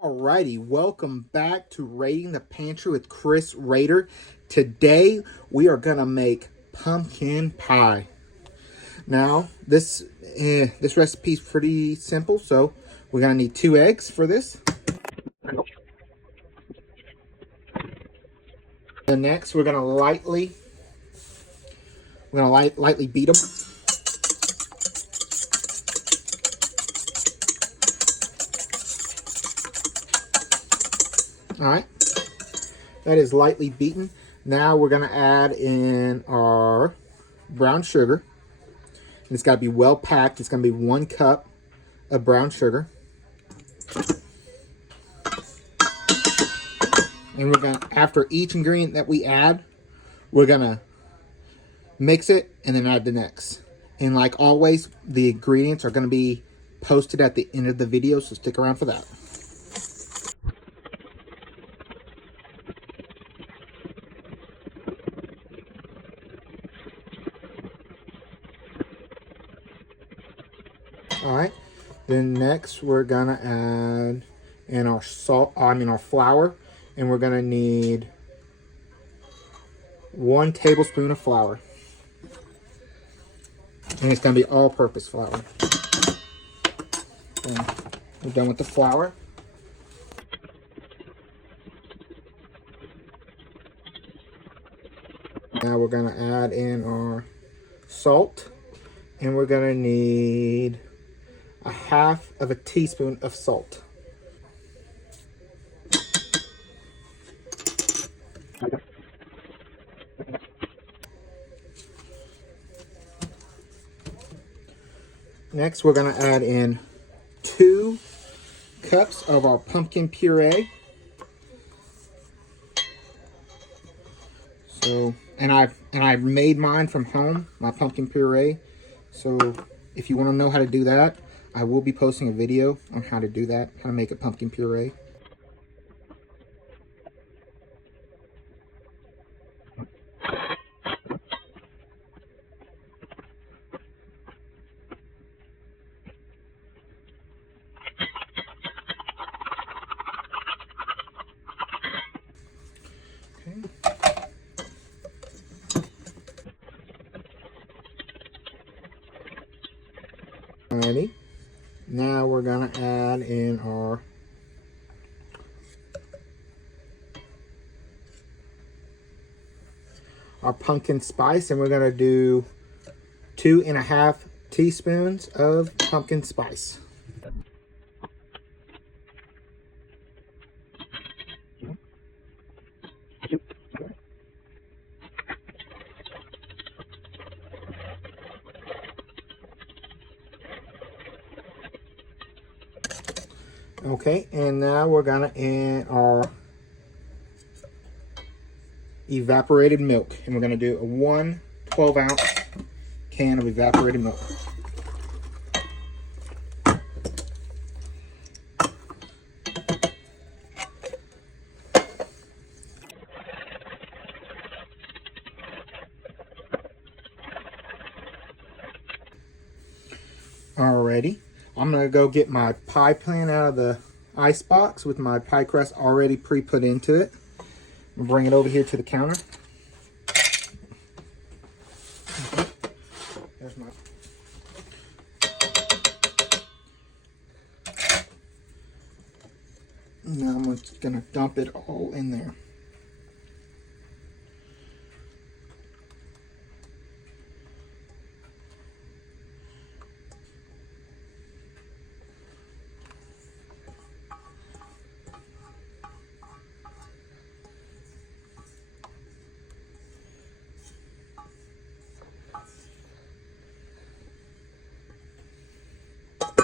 Alrighty, welcome back to Raiding the Pantry with Chris Rader. Today we are gonna make pumpkin pie. Now this recipe is pretty simple, so we're gonna need 2 eggs for this. And next we're gonna lightly beat them. All right, that is lightly beaten. Now we're gonna add in our brown sugar. It's got to be well packed. It's going to be 1 cup of brown sugar. And we're going to, after each ingredient that we add, we're going to mix it and then add the next. And like always, the ingredients are going to be posted at the end of the video, so stick around for that. All right. Then next we're going to add in our our flour, and we're going to need 1 tablespoon of flour. And it's going to be all-purpose flour. And we're done with the flour. Now we're going to add in our salt. And we're going to need 1/2 teaspoon of salt. Next, we're going to add in 2 cups of our pumpkin puree. So, and I've made mine from home, my pumpkin puree. So, if you want to know how to do that, I will be posting a video on how to do that, how to make a pumpkin puree. Alrighty. Now we're gonna add in our pumpkin spice, and we're gonna do 2.5 teaspoons of pumpkin spice. Okay, and now we're gonna add our evaporated milk, and we're gonna do a 1 12-ounce can of evaporated milk. Alrighty, I'm gonna go get my pie pan out of the ice box with my pie crust already pre-put into it. And bring it over here to the counter. There's my. Now I'm just gonna dump it all in there.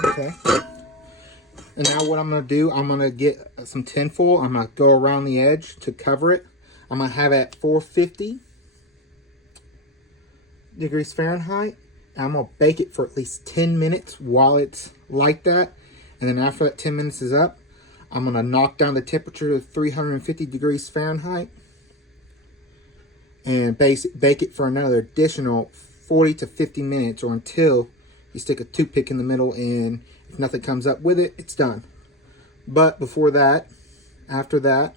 Okay. And now what I'm going to do, I'm going to get some tin foil. I'm going to go around the edge to cover it. I'm going to have it at 450 degrees Fahrenheit. And I'm going to bake it for at least 10 minutes while it's like that. And then after that 10 minutes is up, I'm going to knock down the temperature to 350 degrees Fahrenheit. And bake it for another additional 40 to 50 minutes, or until you stick a toothpick in the middle, and if nothing comes up with it, it's done. But before that, after that,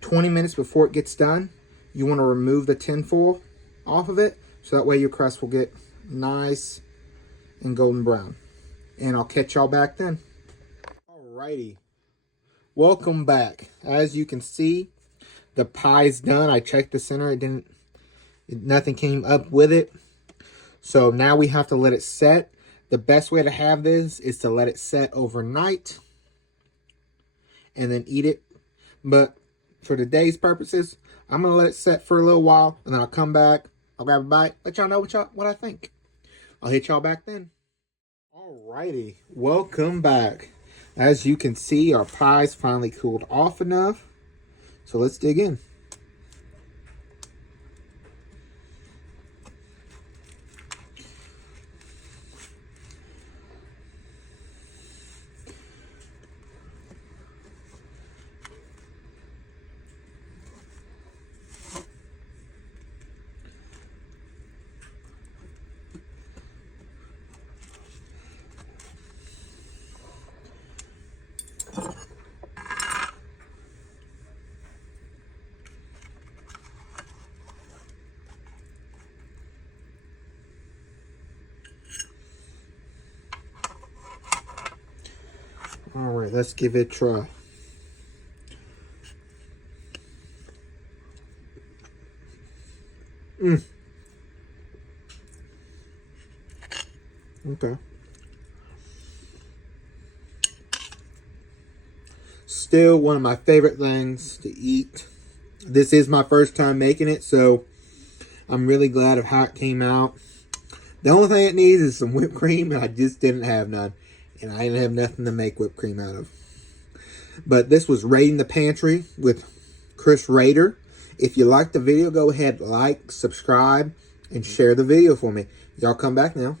20 minutes before it gets done, you want to remove the tin foil off of it, so that way your crust will get nice and golden brown. And I'll catch y'all back then. Alrighty, welcome back. As you can see, the pie's done. I checked the center, nothing came up with it. So now we have to let it set. The best way to have this is to let it set overnight and then eat it. But for today's purposes, I'm going to let it set for a little while, and then I'll come back, I'll grab a bite, let y'all know what I think. I'll hit y'all back then. Alrighty, welcome back. As you can see, our pie's finally cooled off enough. So let's dig in. Alright, let's give it a try. Okay. Still one of my favorite things to eat. This is my first time making it, so I'm really glad of how it came out. The only thing it needs is some whipped cream, and I just didn't have none. And I didn't have nothing to make whipped cream out of. But this was Raiding the Pantry with Chris Rader. If you liked the video, go ahead, like, subscribe, and share the video for me. Y'all come back now.